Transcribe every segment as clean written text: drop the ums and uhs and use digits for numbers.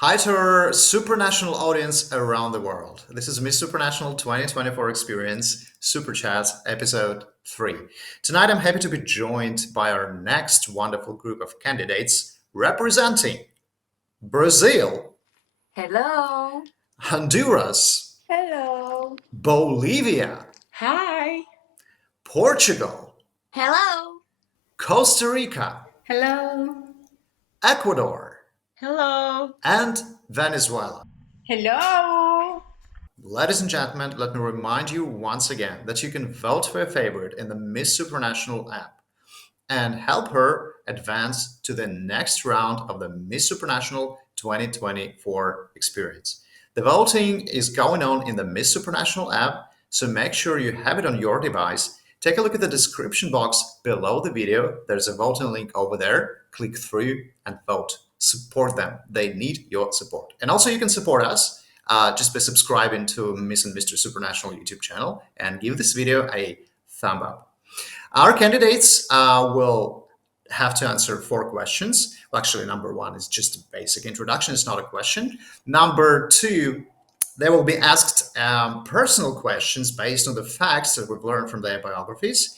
Hi to our supranational audience around the world. This is Miss Supranational 2024 Experience Super Chat episode 3. Tonight I'm happy to be joined by our next wonderful group of candidates representing Brazil, Hello. Honduras, Hello. Bolivia, Hi. Portugal, Hello. Costa Rica, Hello. Ecuador, Hello. and Venezuela. Hello. Ladies and gentlemen, let me remind you once again that you can vote for a favorite in the Miss Supranational app and help her advance to the next round of the Miss Supranational 2024 experience. The voting is going on in the Miss Supranational app, so make sure you have it on your device. Take a look at the description box below the video. There's a voting link over there. Click through and vote. Support them. They need your support. And also, you can support us just by subscribing to Miss and Mr. Supranational YouTube channel and give this video a thumb up. Our candidates will have to answer 4 questions. Well, actually, number 1 is just a basic introduction. It's not a question. Number 2, they will be asked personal questions based on the facts that we've learned from their biographies.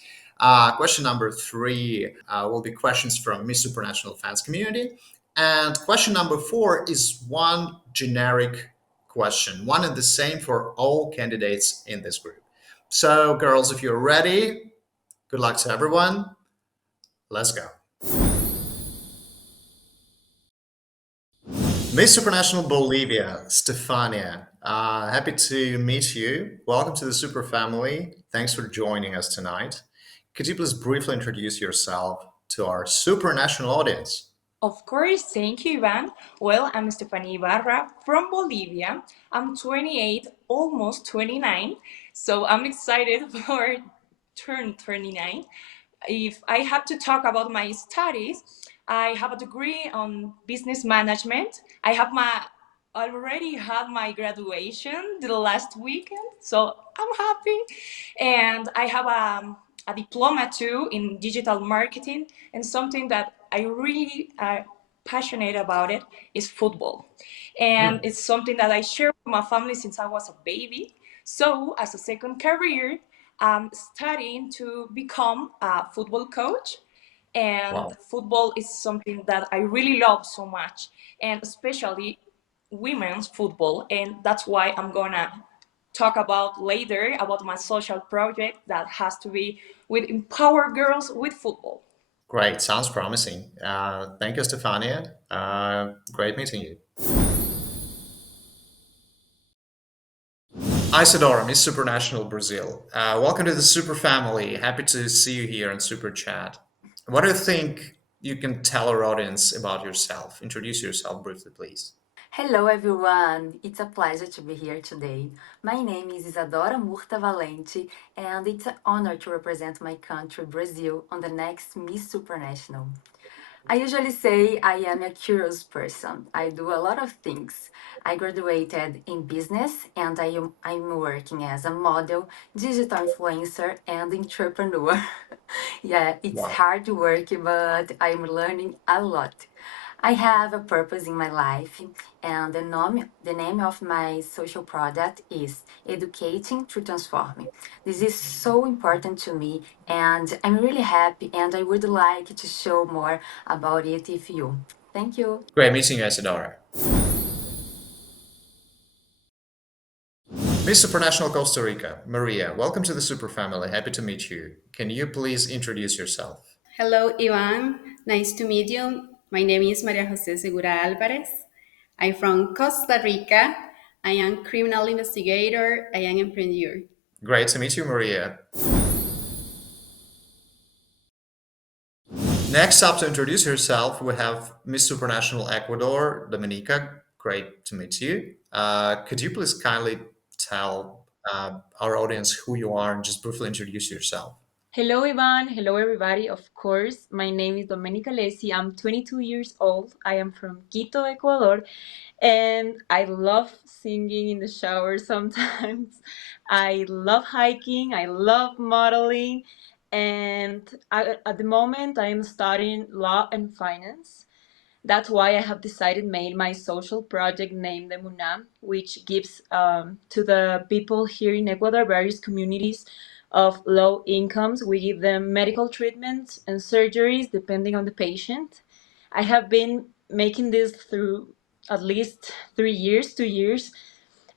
Question number 3 will be questions from Miss Supranational fans community. And question number 4 is one generic question, one and the same for all candidates in this group. So, girls, if you're ready, good luck to everyone. Let's go. Miss Supranational Bolivia, Stefania. Happy to meet you. Welcome to the Super family. Thanks for joining us tonight. Could you please briefly introduce yourself to our supranational audience? Of course, thank you, Ivan. Well, I'm Stephanie Ibarra from Bolivia. I'm 28, almost 29, so I'm excited for turn 29. If I have to talk about my studies, I have a degree on business management. Already had my graduation the last weekend, so I'm happy. And I have a diploma too in digital marketing, and something that I really passionate about it is football. And it's something that I share with my family since I was a baby. So as a second career, I'm studying to become a football coach. And Wow. football is something that I really love so much, and especially women's football. And that's why I'm gonna talk about later about my social project that has to be with empower girls with football. Great. Sounds promising. Thank you, Stefania. Great meeting you. Isadora, Miss Supranational Brazil. Welcome to the Super family. Happy to see you here in Super Chat. What do you think you can tell our audience about yourself? Introduce yourself briefly, please. Hello, everyone. It's a pleasure to be here today. My name is Isadora Murta Valente, and it's an honor to represent my country, Brazil, on the next Miss Supranational. I usually say I am a curious person. I do a lot of things. I graduated in business and I'm working as a model, digital influencer, and entrepreneur. Yeah, it's Wow. hard work, but I'm learning a lot. I have a purpose in my life, and the name of my social product is Educating to Transform. This is so important to me, and I'm really happy, and I would like to show more about it with you. Thank you. Great meeting you, Isadora. Miss Supranational Costa Rica, Maria. Welcome to the Super family. Happy to meet you. Can you please introduce yourself? Hello, Ivan. Nice to meet you. My name is Maria Jose Segura Alvarez. I'm from Costa Rica. I am criminal investigator. I am entrepreneur. Great to meet you, Maria. Next up to introduce herself, we have Miss Supranational Ecuador, Dominica. Great to meet you. Could you please kindly tell our audience who you are and just briefly introduce yourself? Hello, Ivan. Hello, everybody. Of course, my name is Domenica Lesi. I'm 22 years old. I am from Quito, Ecuador, and I love singing in the shower sometimes. I love hiking. I love modeling. And at the moment, I am studying law and finance. That's why I have decided made my social project named the Munam, which gives to the people here in Ecuador, various communities of low incomes. We give them medical treatments and surgeries depending on the patient. I have been making this through at least 3 years, 2 years,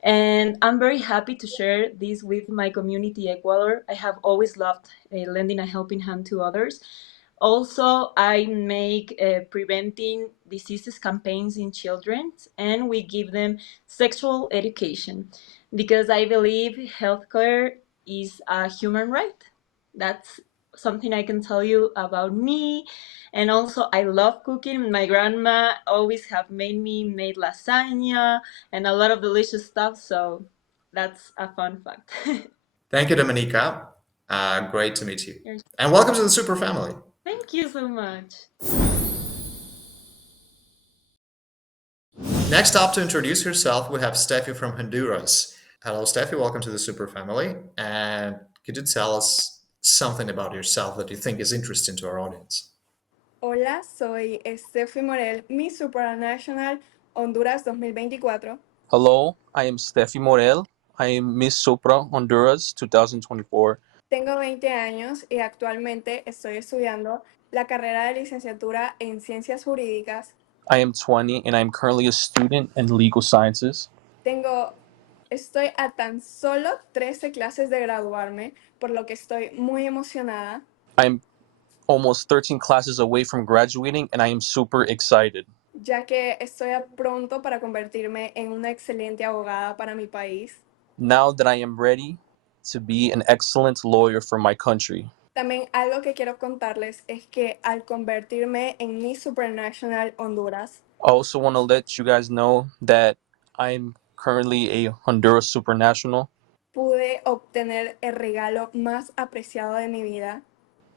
and I'm very happy to share this with my community, Ecuador. I have always loved lending a helping hand to others. Also, I make preventing diseases campaigns in children, and we give them sexual education because I believe healthcare is a human right. That's something I can tell you about me. And also, I love cooking. My grandma always have made lasagna and a lot of delicious stuff. So that's a fun fact. Thank you, Dominica. Great to meet you. You're- And welcome to the Super Family. Thank you so much. Next up to introduce herself, we have Steffi from Honduras. Hello, Steffi. Welcome to the Super Family. And could you tell us something about yourself that you think is interesting to our audience? Hola, soy Steffi Morel, Miss Supranational Honduras 2024. Hello, I am Steffi Morel. I am Miss Supra Honduras 2024. Tengo 20 años y actualmente estoy estudiando la carrera de licenciatura en Ciencias Jurídicas. I am 20 and I am currently a student in legal sciences. Estoy a tan solo 13 clases de graduarme, por lo que estoy muy emocionada, I am almost 13 classes away from graduating and I am super excited. ya que estoy a pronto para convertirme en una excelente abogada para mi país. Now that I am ready to be an excellent lawyer for my country. También algo que quiero contarles es que al convertirme en Miss Supranational Honduras, I also want to let you guys know that I am currently a Honduras Supernational. pude obtener el regalo más apreciado de mi vida,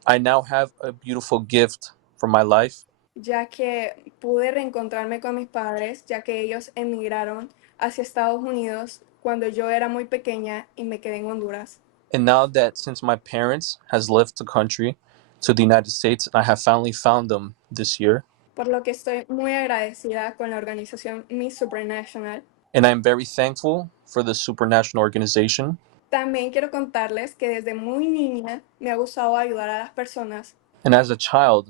I now have a beautiful gift for my life, ya que pude reencontrarme con mis padres, ya que ellos emigraron hacia Estados Unidos cuando yo era muy pequeña y me quedé en Honduras. and now that since my parents has left the country to the United States, I have finally found them this year. Por lo que estoy muy agradecida con la organización Miss Supranational. And I'm very thankful for the Supranational organization. También quiero contarles que desde muy niña me ha gustado ayudar a las personas. And as a child,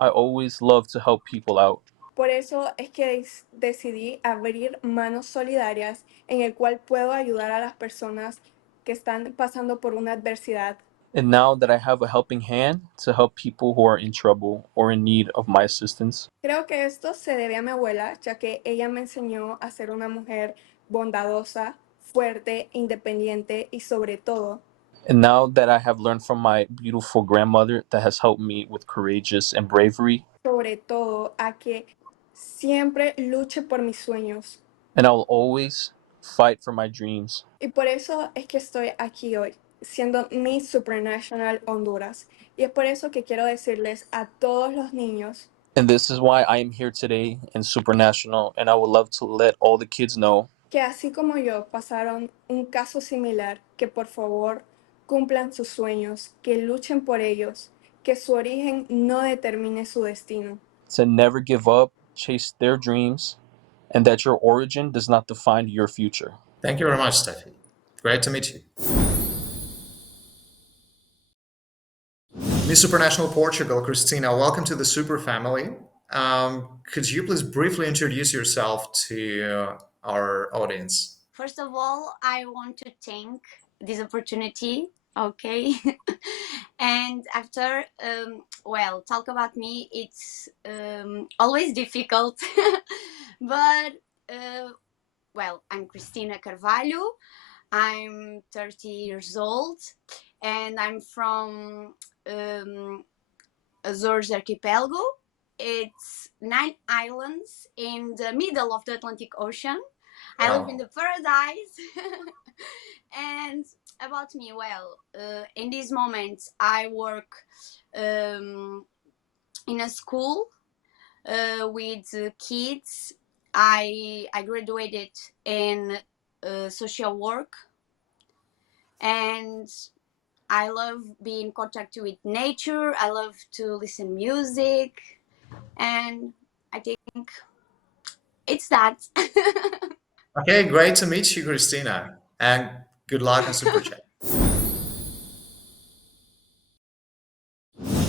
I always loved to help people out. Por eso es que decidí abrir Manos Solidarias, en el cual puedo ayudar a las personas que están pasando por una adversidad. And now that I have a helping hand to help people who are in trouble or in need of my assistance. Creo que esto se debe a mi abuela, ya que ella me enseñó a ser una mujer bondadosa, fuerte, independiente y sobre todo, And now that I have learned from my beautiful grandmother that has helped me with courageous and bravery. a que siempre luche por mis sueños. And I will always fight for my dreams. Y por eso es que estoy aquí hoy, siendo Miss Supranational Honduras. Y es por eso que quiero decirles a todos los niños And this is why I am here today in Supranational, and I would love to let all the kids know que así como yo pasaron un caso similar, que por favor cumplan sus sueños, que luchen por ellos, que su origen no determine su destino. to never give up, chase their dreams, and that your origin does not define your future. Thank you very much, Steffi. Great to meet you. Miss Supranational Portugal, Cristina, welcome to the Super Family. Could you please briefly introduce yourself to our audience? First of all, I want to thank this opportunity. Okay. And after, talk about me, it's always difficult. But, I'm Cristina Carvalho. I'm 30 years old and I'm from Azores Archipelago. It's 9 islands in the middle of the Atlantic Ocean. I live in the paradise. And about me, in this moment, I work in a school with kids. I graduated in social work, and I love being in contact with nature. I love to listen music, and I think it's that. Okay, great to meet you, Christina, and good luck on Super Chat.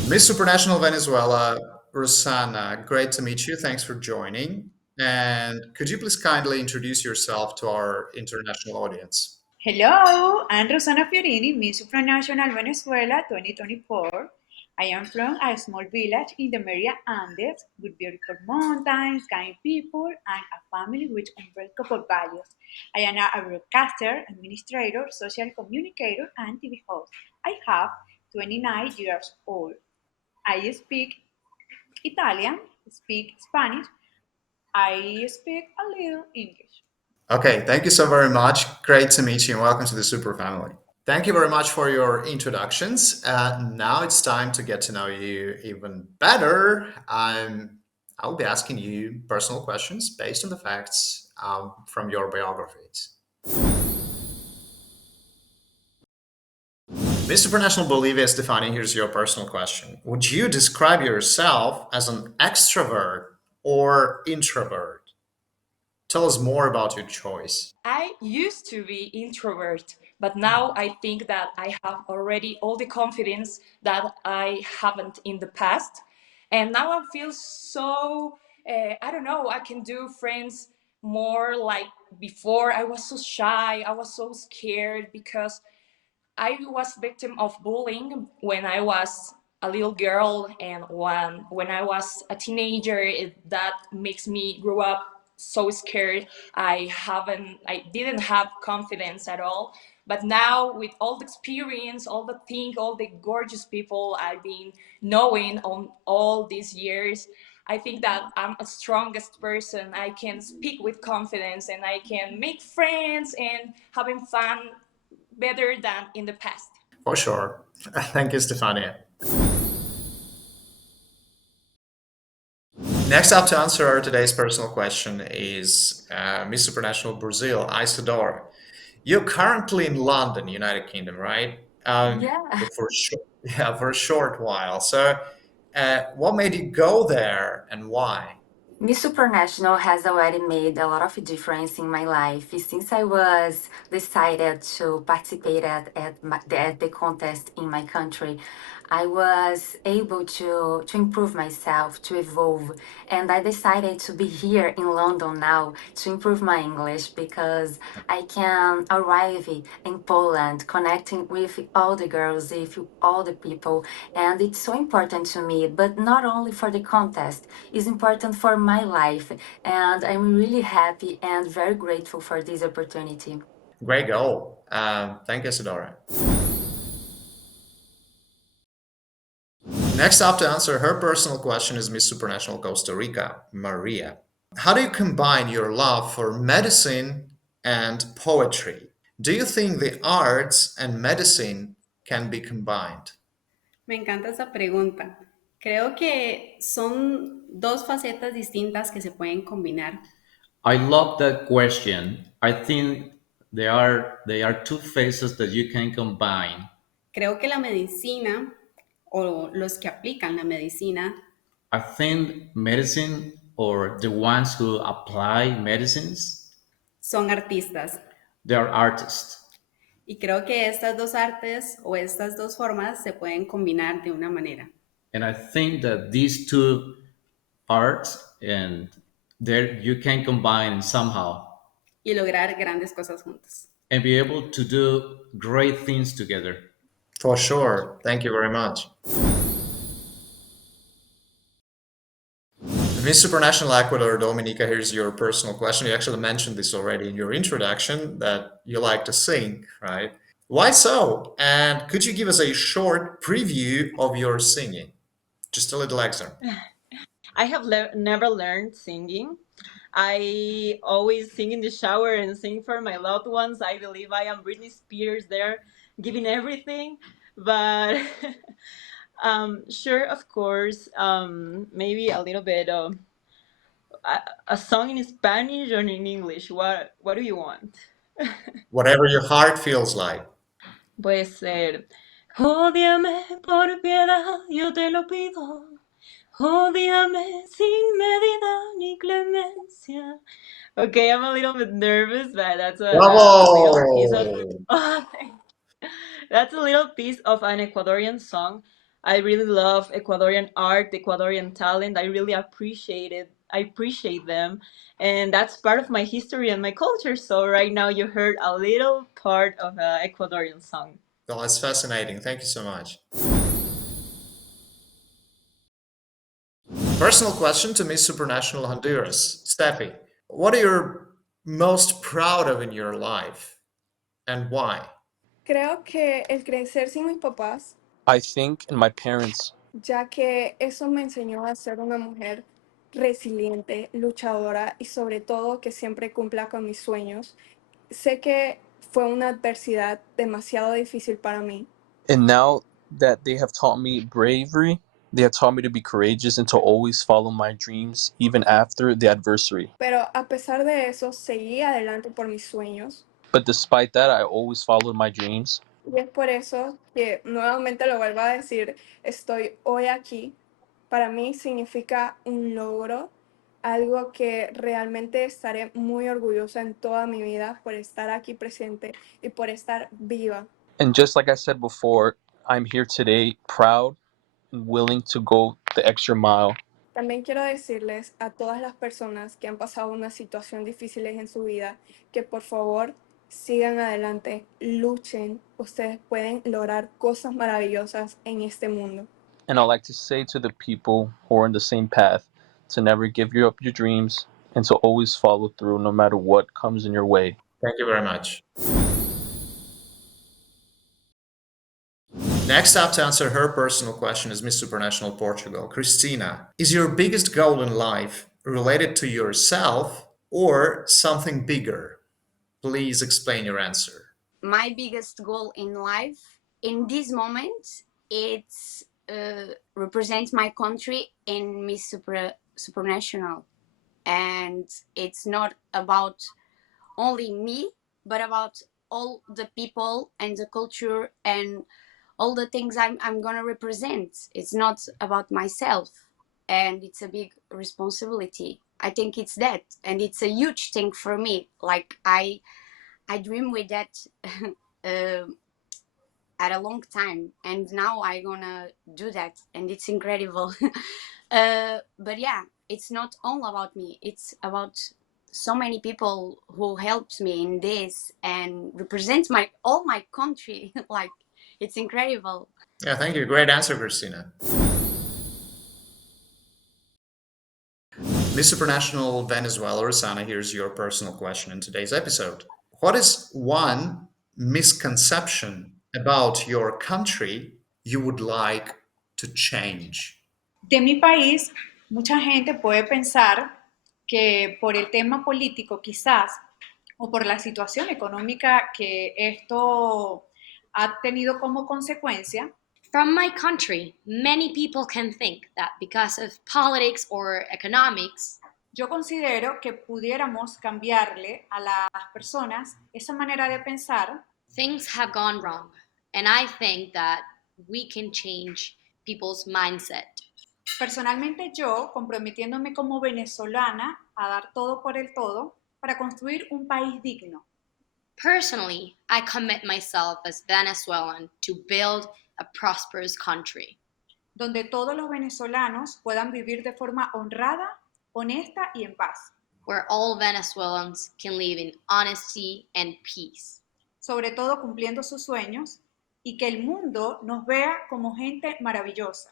Miss Supranational Venezuela, Rosana, great to meet you. Thanks for joining. And could you please kindly introduce yourself to our international audience? Hello, I'm Rosana Fiorini, Miss Supranational Venezuela 2024. I am from a small village in the Maria Andes with beautiful mountains, kind people, and a family with unbreakable values. I am a broadcaster, administrator, social communicator, and TV host. I have 29 years old. I speak Italian, speak Spanish, I speak a little English. Okay, thank you so very much. Great to meet you and welcome to the Super family. Thank you very much for your introductions. Now it's time to get to know you even better. I'll be asking you personal questions based on the facts from your biographies. Mr. International Bolivia Stefani, here's your personal question. Would you describe yourself as an extrovert or introvert? Tell us more about your choice. I used to be introvert, but now I think that I have already all the confidence that I haven't in the past. And now I feel so, I don't know, I can do friends more like before. I was so shy, I was so scared because I was victim of bullying when I was a little girl, and when I was a teenager, that makes me grow up so scared. I didn't have confidence at all. But now, with all the experience, all the thing, all the gorgeous people I've been knowing on all these years, I think that I'm a strongest person. I can speak with confidence and I can make friends and having fun better than in the past. For sure. Thank you, Stefania. Next up to answer today's personal question is Miss Supranational Brazil, Isadora. You're currently in London, United Kingdom, right? Yeah. For sure, yeah, for a short while. So, what made you go there and why? Miss Supranational has already made a lot of difference in my life since I was decided to participate at the contest in my country. I was able to improve myself, to evolve, and I decided to be here in London now to improve my English because I can arrive in Poland connecting with all the girls, with all the people, and it's so important to me, but not only for the contest, it's important for my life, and I'm really happy and very grateful for this opportunity. Great goal. Thank you, Isadora. Next up to answer her personal question is Miss Supranational Costa Rica, Maria. How do you combine your love for medicine and poetry? Do you think the arts and medicine can be combined? Me encanta esa pregunta. Creo que son dos facetas distintas que se pueden combinar. I love that question. I think they are two faces that you can combine. Creo que la medicina o los que aplican la medicina I think medicine or the ones who apply medicines, son artistas. they are artists. Y creo que estas dos artes o estas dos formas se pueden combinar de una manera. And I think that these two arts and there you can combine somehow Y lograr grandes cosas juntos. and be able to do great things together. For sure. Thank you very much. Miss Supranational Ecuador, Dominica, here's your personal question. You actually mentioned this already in your introduction that you like to sing, right? Why so? And could you give us a short preview of your singing? Just a little excerpt. I have never learned singing. I always sing in the shower and sing for my loved ones. I believe I am Britney Spears there, giving everything. But sure, of course, maybe a little bit of a song in Spanish or in English. What do you want? Whatever your heart feels like. Puede ser. Ódiame por piedad, yo te lo pido. Ódiame sin medida ni clemencia. Okay, I'm a little bit nervous, but that's a little piece of. Bravo! Oh, that's a little piece of an Ecuadorian song. I really love Ecuadorian art, Ecuadorian talent. I really appreciate it. I appreciate them, and that's part of my history and my culture. So right now, you heard a little part of an Ecuadorian song. Well, it's fascinating. Thank you so much. Personal question to Miss Supranational Honduras. Steffi, what are you most proud of in your life and why? Creo que el crecer sin mis papás, I think in my parents. ya que eso me enseñó a ser una mujer resiliente, luchadora y sobre todo que siempre cumpla con mis sueños. Sé que fue una adversidad demasiado difícil para mí, And now that they have taught me bravery, they have taught me to be courageous and to always follow my dreams, even after the adversary. pero a pesar de eso seguí adelante por mis sueños But despite that, I always followed my dreams. y es por eso que nuevamente lo vuelvo a decir, estoy hoy aquí. Para mí significa un logro, algo que realmente estaré muy orgullosa en toda mi vida por estar aquí presente y por estar viva. And just like I said before, I'm here today proud and willing to go the extra mile. También quiero decirles a todas las personas que han pasado unas situaciones difíciles en su vida que por favor sigan adelante, luchen, ustedes pueden lograr cosas maravillosas en este mundo. And I like to say to the people who are in the same path to never give you up your dreams and to always follow through no matter what comes in your way. Thank you very much. Next up to answer her personal question is Miss Supranational Portugal, Cristina. Is your biggest goal in life related to yourself or something bigger? Please explain your answer. My biggest goal in life in this moment, it's represent my country in Miss Supranational, and it's not about only me, but about all the people and the culture and all the things I'm gonna represent. It's not about myself, and it's a big responsibility. I think it's that, and it's a huge thing for me. Like I dream with that uh, at a long time, and now I gonna do that, and it's incredible. But yeah, it's not all about me. It's about so many people who helped me in this and represent my all my country. Like it's incredible. Yeah, thank you. Great answer, Christina. Miss Supranational Venezuela, Rosana, here's your personal question in today's episode. What is one misconception about your country you would like to change? De mi país, mucha gente puede pensar que por el tema político quizás o por la situación económica que esto ha tenido como consecuencia. From my country, many people can think that because of politics or economics, Yo considero que pudiéramos cambiarle a las personas esa manera de pensar. things have gone wrong. And I think that we can change people's mindset. Personalmente yo, comprometiéndome como venezolana a dar todo por el todo para construir un país digno. Personally, I commit myself as Venezuelan to build a prosperous country donde todos los venezolanos puedan vivir de forma honrada, honesta y en paz. where all Venezuelans can live in honesty and peace. Sobre todo cumpliendo sus sueños y que el mundo nos vea como gente maravillosa.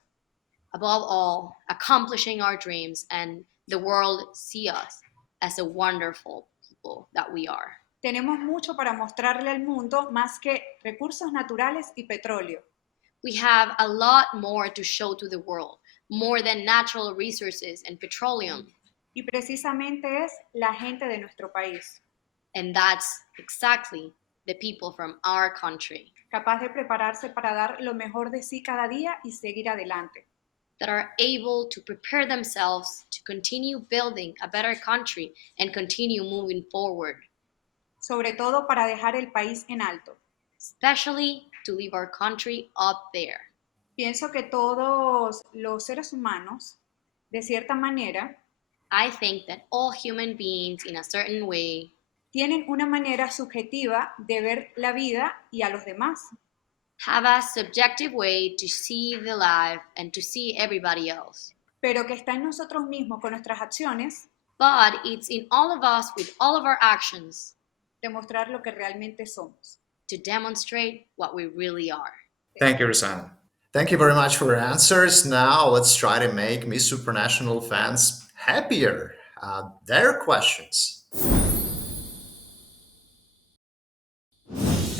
Above all, accomplishing our dreams and the world see us as a wonderful people that we are. Tenemos mucho para mostrarle al mundo más que recursos naturales y petróleo. We have a lot more to show to the world, more than natural resources and petroleum. Y precisamente es la gente de nuestro país, And that's exactly the people from our country capaz de prepararse para dar lo mejor de sí cada día y seguir adelante. that are able to prepare themselves to continue building a better country and continue moving forward, Sobre todo para dejar el país en alto. especially to leave our country up there. Pienso que todos los seres humanos, de cierta manera, I think that all human beings, in a certain way, tienen una manera subjetiva de ver la vida y a los demás, have a subjective way to see the life and to see everybody else. pero que está en nosotros mismos con nuestras acciones But it's in all of us with all of our actions demostrar lo que realmente somos. to demonstrate what we really are. Thank you, Rosanna. Thank you very much for your answers. Now let's try to make Miss Supranational fans happier. Their questions.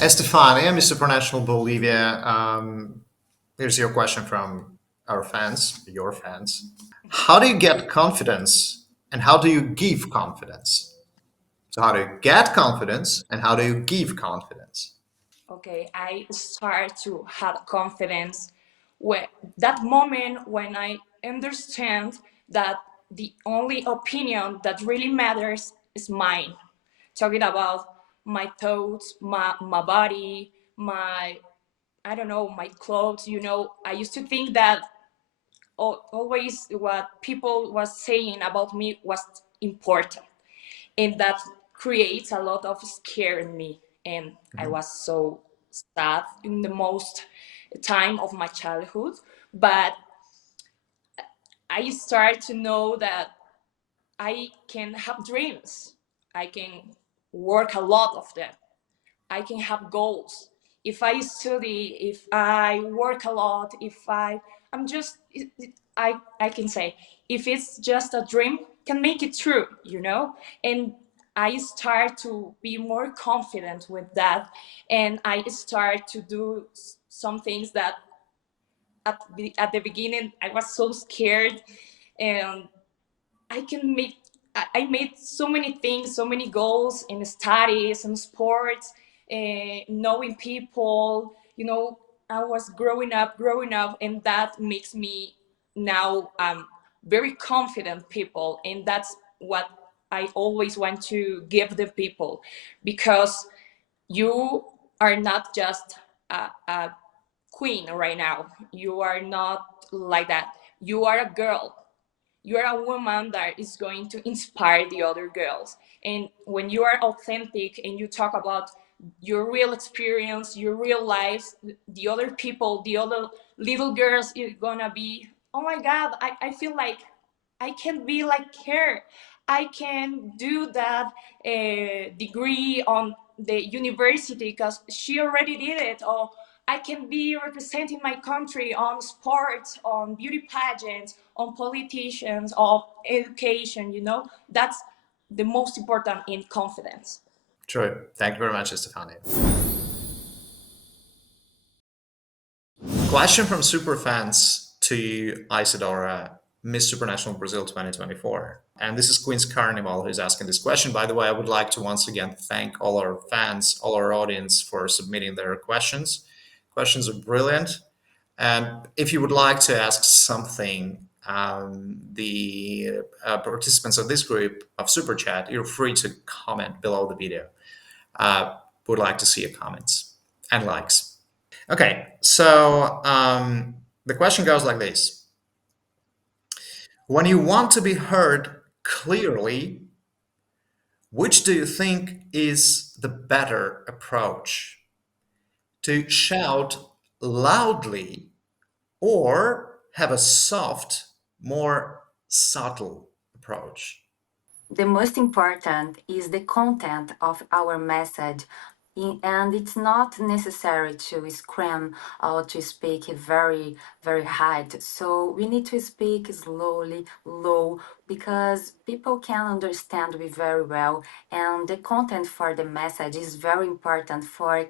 Estefania, Miss Supranational Bolivia, here's your question from our fans, your fans. How do you get confidence and how do you give confidence? So, how do you get confidence and how do you give confidence? Okay, I start to have confidence when that moment when I understand that the only opinion that really matters is mine. Talking about my thoughts, my body, my, I don't know, my clothes. I used to think that always what people was saying about me was important, and that creates a lot of scare in me. And I Mhm. was so sad in the most time of my childhood, but I start to know that I can have dreams, I can work a lot of them, I can have goals. If I study, if I work a lot, if I'm just, I can say, if it's just a dream, can make it true. And I start to be more confident with that, and I start to do some things that at the beginning I was so scared, and I can make I made so many things, so many goals in studies and sports, knowing people. I was growing up, and that makes me now very confident people, and that's what I always want to give the people, because you are not just a queen right now. You are not like that. You are a girl, you're a woman that is going to inspire the other girls. And when you are authentic and you talk about your real experience, your real lives, the other people, the other little girls, you're gonna be, oh my God, I feel like I can be like her. I can do that degree on the university because she already did it. Or I can be representing my country on sports, on beauty pageants, on politicians, of education. That's the most important in confidence. True. Thank you very much, Estefania. Question from superfans to Isadora, Miss Supranational Brazil 2024. And this is Queen's Carnival who's asking this question. By the way, I would like to once again thank all our fans, all our audience for submitting their questions. Questions are brilliant. And if you would like to ask something, the participants of this group of Super Chat, you're free to comment below the video. Would like to see your comments and likes. Okay, so the question goes like this. When you want to be heard clearly, which do you think is the better approach? To shout loudly or have a soft, more subtle approach? The most important is the content of our message. And it's not necessary to scream or to speak very, very high. So we need to speak slowly, low, because people can understand we very well. And the content for the message is very important for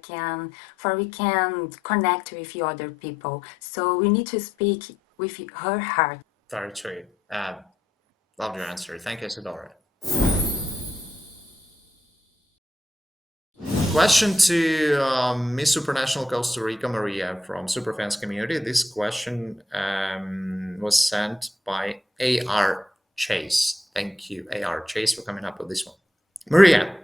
we can connect with the other people. So we need to speak with her heart. Very true. Love your answer. Thank you, Isadora. Question to Miss Supranational Costa Rica Maria from Superfans Community. This question was sent by AR Chase. Thank you, AR Chase, for coming up with this one. Maria,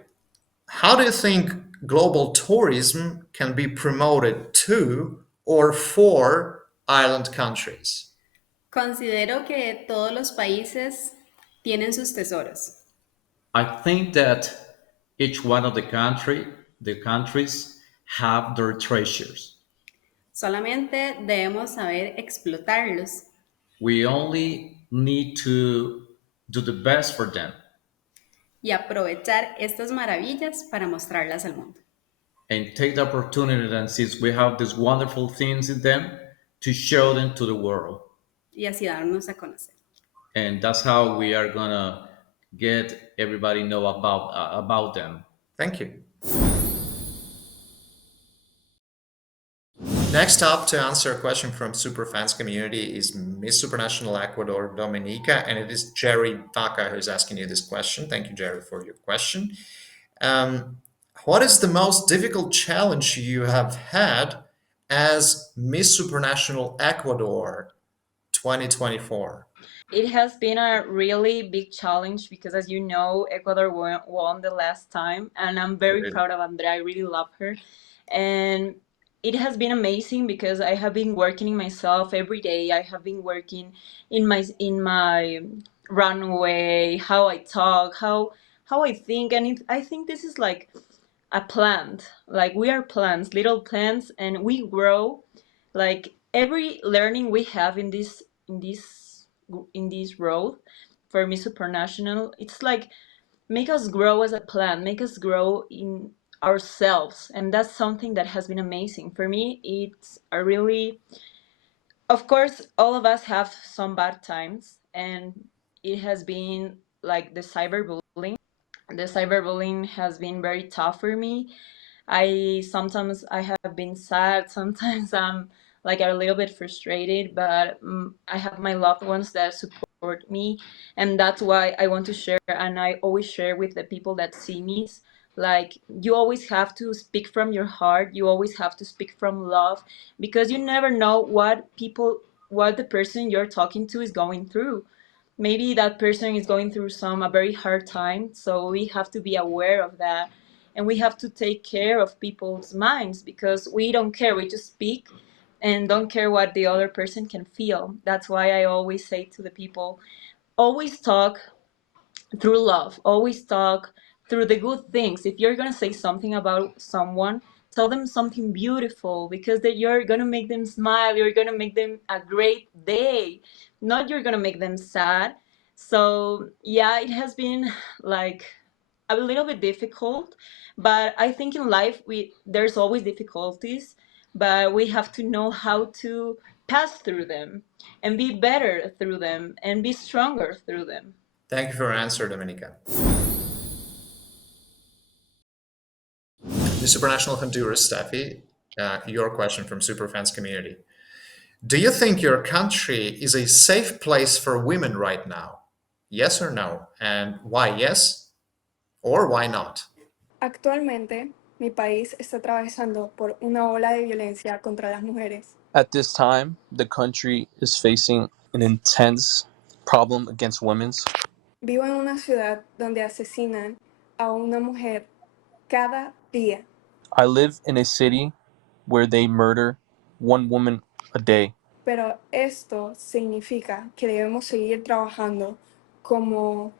how do you think global tourism can be promoted to or for island countries? Considero que todos los países tienen sus tesoros. I think that each one of the countries have their treasures. Solamente debemos saber explotarlos We only need to do the best for them y aprovechar estas maravillas para mostrarlas al mundo. and take the opportunity and since we have these wonderful things in them to show them to the world. Y así darnos a conocer. And that's how we are gonna get everybody know about them. Thank you. Next up to answer a question from Superfans community is Miss Supranational Ecuador Dominica, and it is Jerry Vaca who's asking you this question. Thank you, Jerry, for your question. Um, what is the most difficult challenge you have had as Miss Supranational Ecuador 2024? It has been a really big challenge because, as you know, Ecuador won the last time, and I'm very proud of Andrea. I really love her, and it has been amazing because I have been working in myself every day. I have been working in my runway, how I talk, how I think, and I think this is like a plant. Like we are plants, little plants, and we grow. Like every learning we have in this road for Miss Supranational, it's like make us grow as a plant, make us grow in ourselves, and that's something that has been amazing for me. It's a really, of course, all of us have some bad times, and it has been like the cyberbullying. The cyberbullying has been very tough for me. I have been sad. Sometimes I'm like a little bit frustrated, but I have my loved ones that support me, and that's why I want to share. And I always share with the people that see me. Like you always have to speak from your heart. You always have to speak from love because you never know what the person you're talking to is going through. Maybe that person is going through a very hard time, so we have to be aware of that, and we have to take care of people's minds because we don't care, we just speak and don't care what the other person can feel. That's why I always say to the people, always talk through love, always talk through the good things. If you're going to say something about someone, tell them something beautiful because that you're going to make them smile, you're going to make them a great day, not you're going to make them sad. So yeah, it has been like a little bit difficult, but I think in life we there's always difficulties, but we have to know how to pass through them and be better through them and be stronger through them. Thank you for your answer, Dominica. The Supranational Honduras, Steffi, your question from Superfans community. Do you think your country is a safe place for women right now? Yes or no? And why yes or why not? Actualmente, mi país está atravesando por una ola de violencia contra las mujeres. At this time, the country is facing an intense problem against women's. Vivo en una ciudad donde asesinan a una mujer cada día. I live in a city where they murder one woman a day. Pero esto significa que debemos seguir trabajando como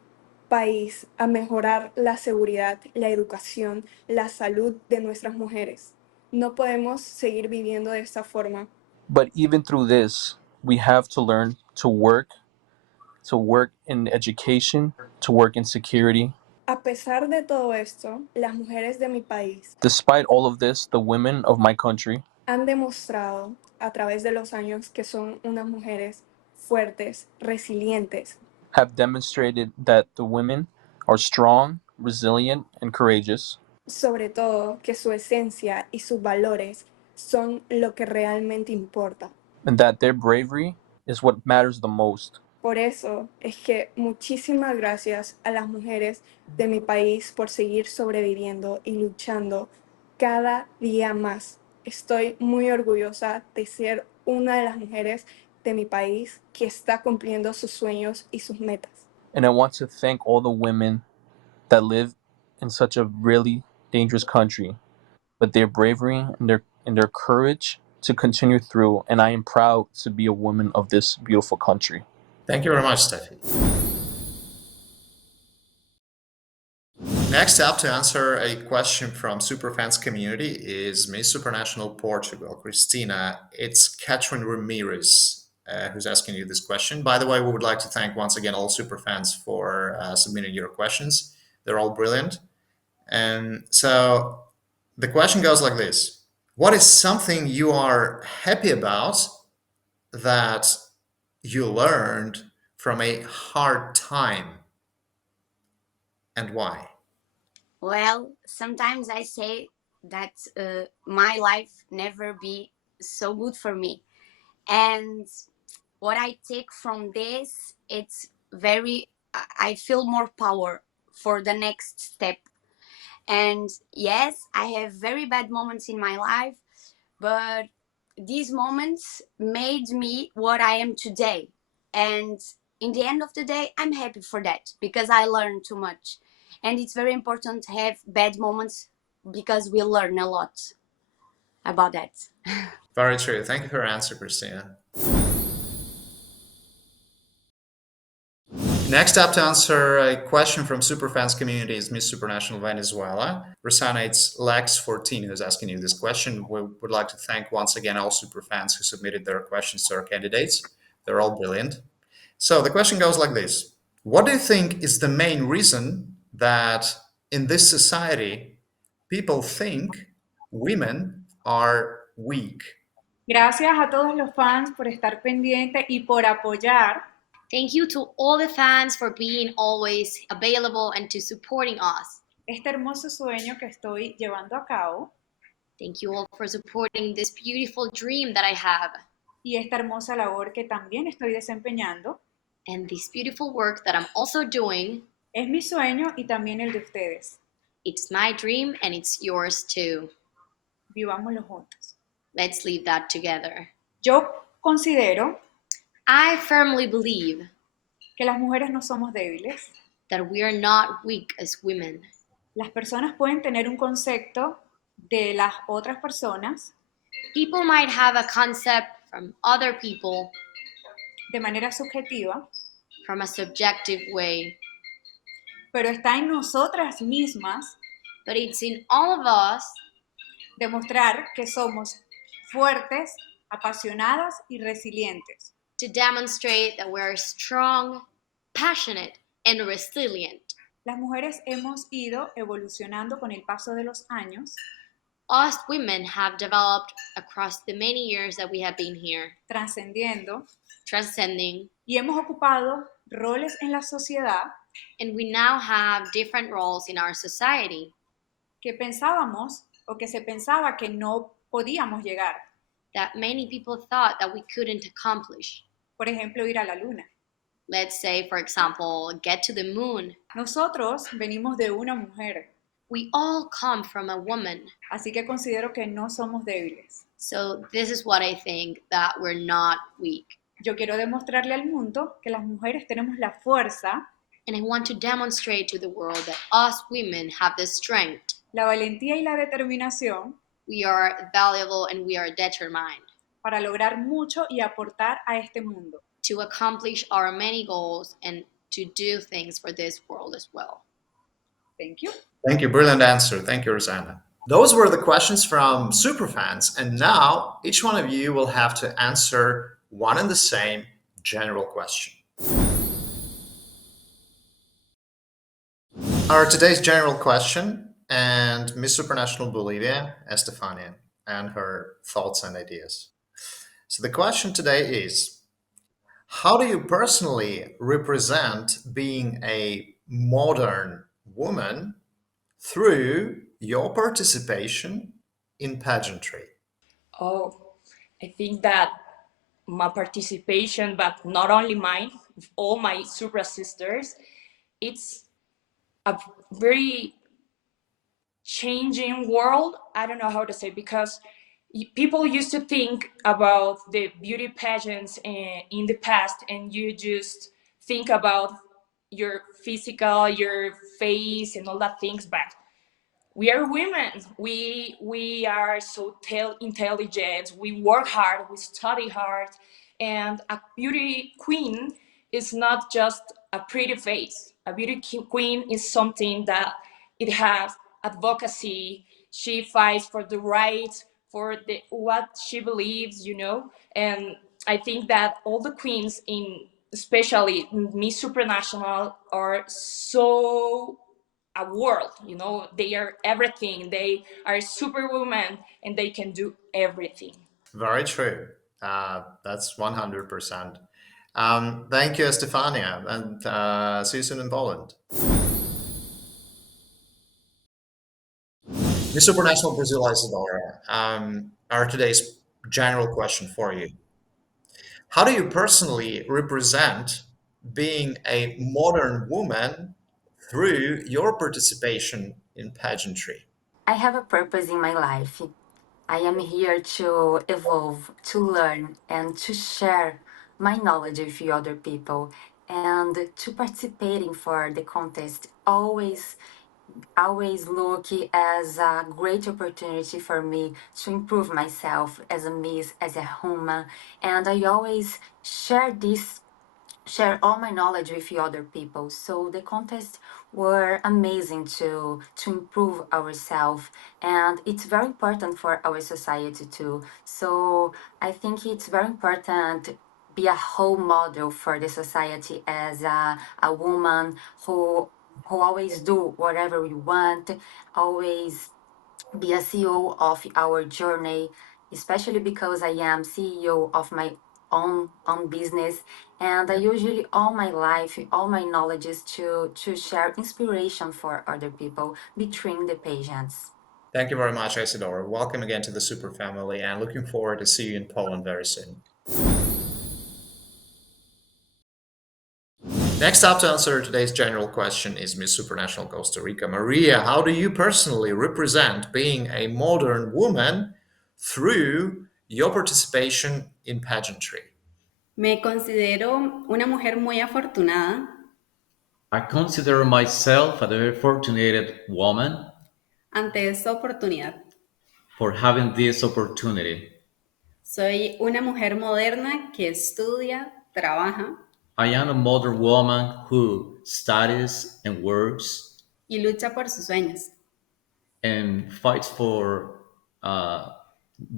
país a mejorar la seguridad, la educación, la salud de nuestras mujeres. No podemos seguir viviendo de esta forma. But even through this, we have to learn to work in education, to work in security. A pesar de todo esto, las mujeres de mi país Despite all of this, the women of my country han demostrado a través de los años que son unas mujeres fuertes, resilientes, have demonstrated that the women are strong, resilient, and courageous, sobre todo que su esencia y sus valores son lo que realmente importa. and that their bravery is what matters the most. Por eso es que muchísimas gracias a las mujeres de mi país por seguir sobreviviendo y luchando cada día más. Estoy muy orgullosa de ser una de las mujeres de mi país que está cumpliendo sus sueños y sus metas. And I want to thank all the women that live in such a really dangerous country, but their bravery and their courage to continue through, and I am proud to be a woman of this beautiful country. Thank you very much, Steffi. Next up to answer a question from Superfans community is Miss Supranational Portugal, Cristina. It's Catherine Ramirez who's asking you this question. By the way, we would like to thank once again all Superfans for submitting your questions. They're all brilliant. And so the question goes like this. What is something you are happy about that you learned from a hard time, and why? Well, sometimes I say that my life never be so good for me. And what I take from this, it's very, I feel more power for the next step. And yes, I have very bad moments in my life, but these moments made me what I am today. And in the end of the day, I'm happy for that because I learned too much. And it's very important to have bad moments because we learn a lot about that. Very true. Thank you for your answer, Christina. Next up to answer a question from Superfans community is Miss Supranational Venezuela. Rosanna, it's Lex14 who's asking you this question. We would like to thank once again all Superfans who submitted their questions to our candidates. They're all brilliant. So the question goes like this. What do you think is the main reason that in this society people think women are weak? Gracias a todos los fans por estar pendiente y por apoyar. Thank you to all the fans for being always available and to supporting us. Este hermoso sueño que estoy llevando a cabo. Thank you all for supporting this beautiful dream that I have. Y esta hermosa labor que también estoy desempeñando. And this beautiful work that I'm also doing. Es mi sueño y también el de ustedes. It's my dream and it's yours too. Vivámoslo juntos. Let's live that together. Yo considero I firmly believe que las mujeres no somos débiles. That we are not weak as women. Las personas pueden tener un concepto de las otras personas. People might have a concept from other people de manera subjetiva, from a subjective way. Pero está en nosotras mismas, but it's in all of us, demostrar que somos fuertes, apasionadas y resilientes. To demonstrate that we're strong, passionate, and resilient. Las mujeres hemos ido evolucionando con el paso de los años. Us women have developed across the many years that we have been here. Transcendiendo. Transcending. Y hemos ocupado roles en la sociedad. And we now have different roles in our society. Que pensábamos o que se pensaba que no podíamos llegar. That many people thought that we couldn't accomplish. Por ejemplo, ir a la luna. Let's say, for example, get to the moon. Nosotros venimos de una mujer. We all come from a woman. Así que considero que no somos débiles. So this is what I think, that we're not weak. Yo quiero demostrarle al mundo que las mujeres tenemos la fuerza. And I want to demonstrate to the world that us women have the strength. La valentía y la determinación. We are valuable and we are determined. Para lograr mucho y aportar a este mundo. To accomplish our many goals and to do things for this world as well. Thank you. Thank you. Brilliant answer. Thank you, Rosanna. Those were the questions from Superfans. And now each one of you will have to answer one and the same general question. Our today's general question, and Miss Supranational Bolivia, Estefania, and her thoughts and ideas. So the question today is, how do you personally represent being a modern woman through your participation in pageantry? Oh, I think that my participation, but not only mine, all my Supra sisters, it's a very changing world. I don't know how to say, because people used to think about the beauty pageants in the past, and you just think about your physical, your face, and all that things. But we are women. We are so intelligent. We work hard. We study hard, and a beauty queen is not just a pretty face. A beauty queen is something that it has advocacy. She fights for the right, for the what she believes, and I think that all the queens in especially Miss Supranational are so a world, they are everything. They are superwoman and they can do everything. Very true. That's 100%. Thank you, Estefania, and see you soon in Poland. Miss Supranational Brazil Isadora, our today's general question for you. How do you personally represent being a modern woman through your participation in pageantry? I have a purpose in my life. I am here to evolve, to learn, and to share my knowledge with other people, and to participating for the contest. Always look as a great opportunity for me to improve myself as a miss, as a human, and I always share all my knowledge with the other people. So the contests were amazing to improve ourselves, and it's very important for our society too. So I think it's very important be a whole model for the society as a woman who always do whatever we want, always be a CEO of our journey, especially because I am CEO of my own business, and I usually all my life, all my knowledge is to share inspiration for other people between the patients. Thank you very much, Isadora. Welcome again to the Super Family, and looking forward to see you in Poland very soon. Next up to answer today's general question is Miss Supranational Costa Rica. Maria, how do you personally represent being a modern woman through your participation in pageantry? Me considero una mujer muy afortunada I consider myself a very fortunate woman ante esta oportunidad. for having this opportunity. Soy una mujer moderna que estudia, trabaja I am a modern woman who studies and works y lucha por sus sueños. and fights for uh,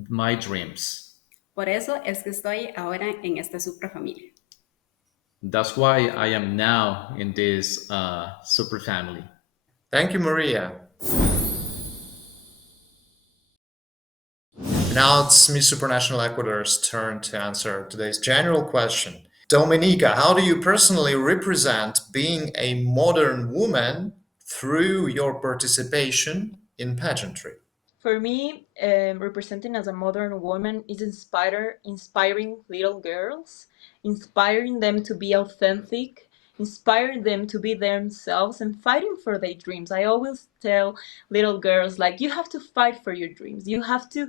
my dreams. Por eso es que estoy ahora en esta Supra familia. That's why I am now in this super family. Thank you, Maria. Now it's Miss Supranational Ecuador's turn to answer today's general question. Dominica, how do you personally represent being a modern woman through your participation in pageantry? For me, representing as a modern woman is inspiring little girls, inspiring them to be authentic, inspiring them to be themselves and fighting for their dreams. I always tell little girls, like, you have to fight for your dreams. You have to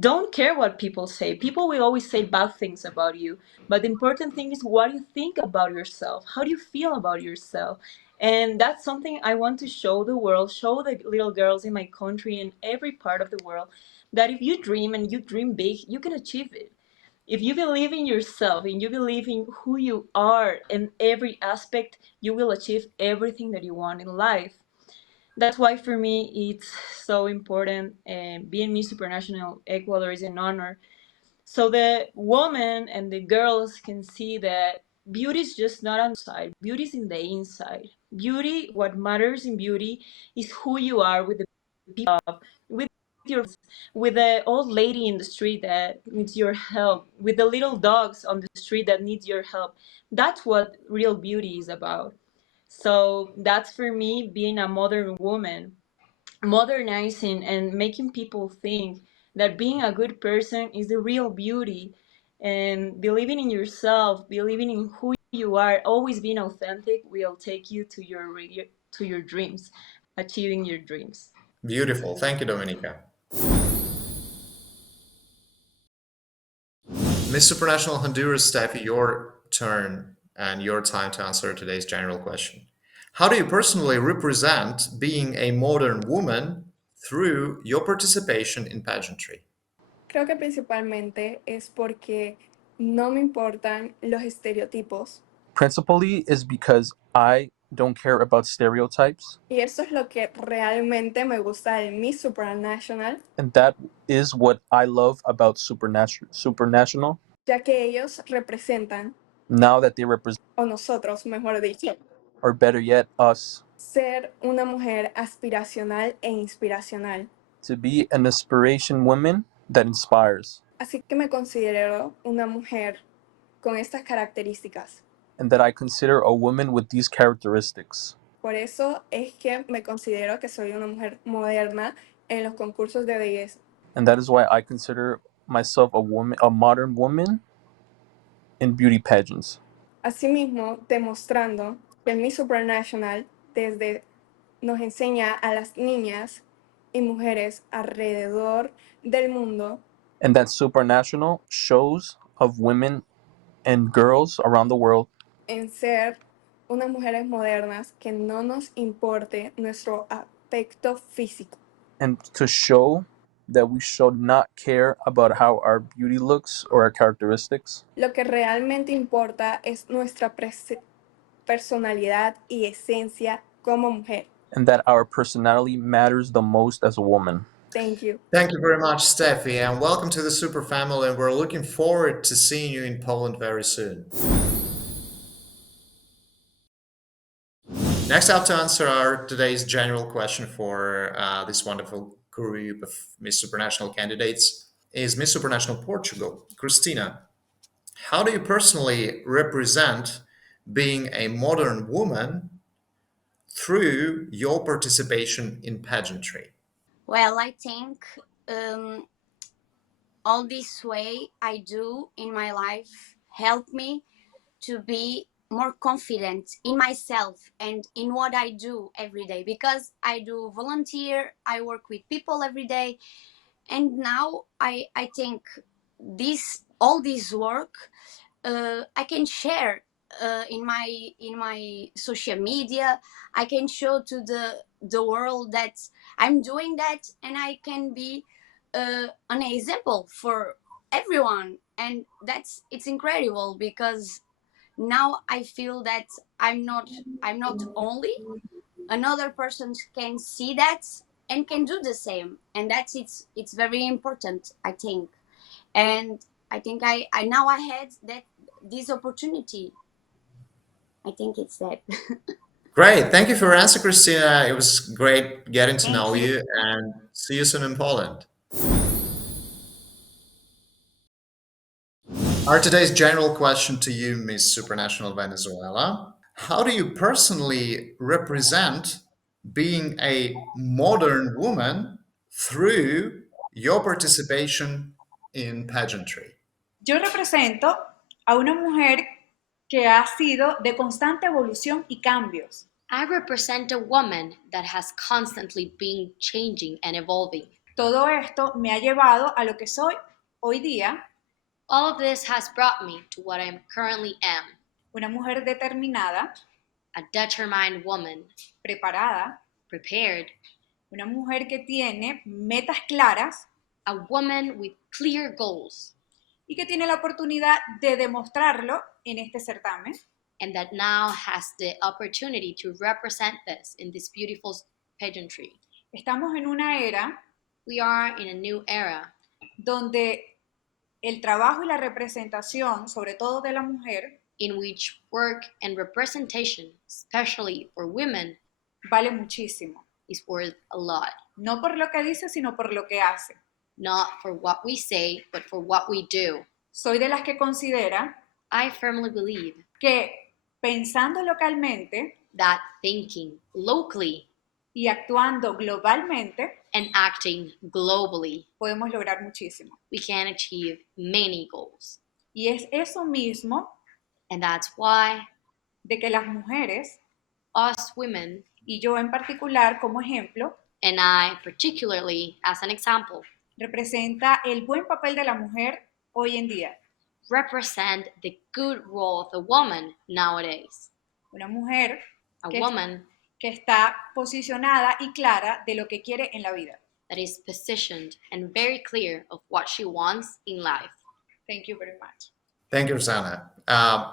don't care what people say. People will always say bad things about you, but the important thing is what you think about yourself. How do you feel about yourself? And that's something I want to show the world, show the little girls in my country and every part of the world, that if you dream and you dream big, you can achieve it. If you believe in yourself and you believe in who you are in every aspect, you will achieve everything that you want in life. That's why for me it's so important. Being Miss Supranational Ecuador is an honor, so the woman and the girls can see that beauty is just not outside, beauty is in the inside. Beauty, what matters in beauty is who you are with the people, with your, with the old lady in the street that needs your help, with the little dogs on the street that needs your help. That's what real beauty is about. So that's for me being a modern woman, modernizing and making people think that being a good person is the real beauty, and believing in yourself, believing in who you are, always being authentic will take you to your dreams, achieving your dreams. Beautiful. Thank you, Dominica. Miss Supranational Honduras, Steffi, your turn and your time to answer today's general question. How do you personally represent being a modern woman through your participation in pageantry? Creo que principalmente es porque no me importan los estereotipos Principally is because I don't care about stereotypes, y eso es lo que realmente me gusta del Miss Supranational, and that is what I love about Supernational. ya que ellos representan, Now that they represent, o nosotros, mejor dicho, or better yet, us, ser una mujer aspiracional e inspiracional. to be an inspiration woman that inspires, Así que me considero una mujer con estas características. and that I consider a woman with these characteristics. Por eso es que me considero que soy una mujer moderna en los concursos de belleza. And that is why I consider myself a modern woman in beauty pageants. Asimismo, demostrando que el Miss Supranational desde nos enseña a las niñas y mujeres alrededor del mundo And that Supernational shows of women and girls around the world en ser unas mujeres modernas que no nos importe nuestro aspecto físico. and to show that we should not care about how our beauty looks or our characteristics, Lo que realmente importa es nuestra personalidad y esencia como mujer. and that our personality matters the most as a woman. Thank you. Thank you very much, Steffi, and welcome to the Super Family. And we're looking forward to seeing you in Poland very soon. Next up to answer our today's general question for this wonderful group of Miss Supranational candidates is Miss Supranational Portugal, Christina. How do you personally represent being a modern woman through your participation in pageantry? Well, I think all this way I do in my life help me to be more confident in myself and in what I do every day, because I do volunteer, I work with people every day, and now I think this all this work I can share in my social media. I can show to the world that I'm doing that, and I can be an example for everyone. And it's incredible, because now I feel that I'm not only another person can see that and can do the same, and it's very important, I think. And I think I now I had that this opportunity. I think it's that. Great. Thank you for your answer, Christina. It was great getting to Thank know you. you and see you soon in Poland. Our today's general question to you, Miss Supranational Venezuela. How do you personally represent being a modern woman through your participation in pageantry? Yo represento a una mujer que ha sido de constante evolución y cambios. I represent a woman that has constantly been changing and evolving. Todo esto me ha llevado a lo que soy hoy día, All of this has brought me to what I currently am, una mujer determinada, a determined woman, preparada, prepared, una mujer que tiene metas claras a woman with clear goals, y que tiene la oportunidad de demostrarlo en este certamen. and that now has the opportunity to represent this in this beautiful pageantry. Estamos en una era We are in a new era donde el trabajo y la representación, sobre todo de la mujer, in which work and representation, especially for women, vale muchísimo. is worth a lot. No por lo que dice, sino por lo que hace. Not for what we say, but for what we do. Soy de las que considera I firmly believe que pensando localmente that thinking locally y actuando globalmente, and acting globally, podemos lograr muchísimo. we can achieve many goals. Y es eso mismo And that's why de que las mujeres, us women, y yo en particular como ejemplo, and I particularly as an example, representa el buen papel de la mujer hoy en día. represent the good role of the woman nowadays. Una mujer A que, woman que está posicionada y clara de lo que quiere en la vida. that is positioned and very clear of what she wants in life. Thank you very much. Thank you, Rosanna.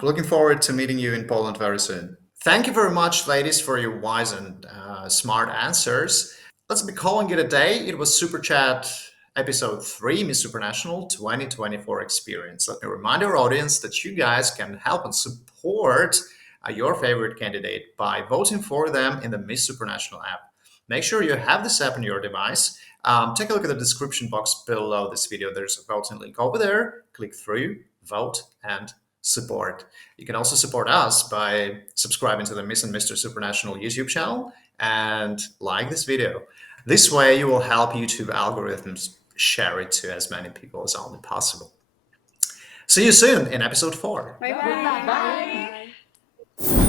Looking forward to meeting you in Poland very soon. Thank you very much, ladies, for your wise and smart answers. Let's be calling it a day. It was Super Chat episode 3, Miss Supranational 2024 experience. Let me remind our audience that you guys can help and support your favorite candidate by voting for them in the Miss Supranational app. Make sure you have this app on your device. Take a look at the description box below this video. There's a voting link over there. Click through, vote, and support. You can also support us by subscribing to the Miss and Mr. Supranational YouTube channel and like this video. This way, you will help YouTube algorithms share it to as many people as only possible. See you soon in episode 4. Bye bye. Bye. Bye. Bye.